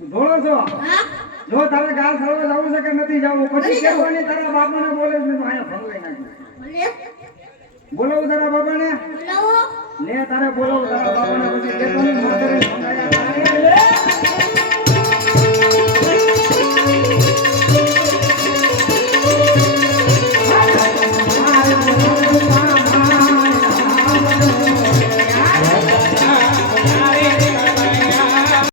ધોળો છો જો તારે ગાલ ફરવા જવું છે કે નથી જવું પછી કહેવાની તારા બાપાને બોલે છે મેં આયા ફરવાઈ નાખ્યું બોલાવું તારા બાપાને બોલાવો ને તારે બોલાવું તારા બાપાને પછી કહેતો નહીં મારે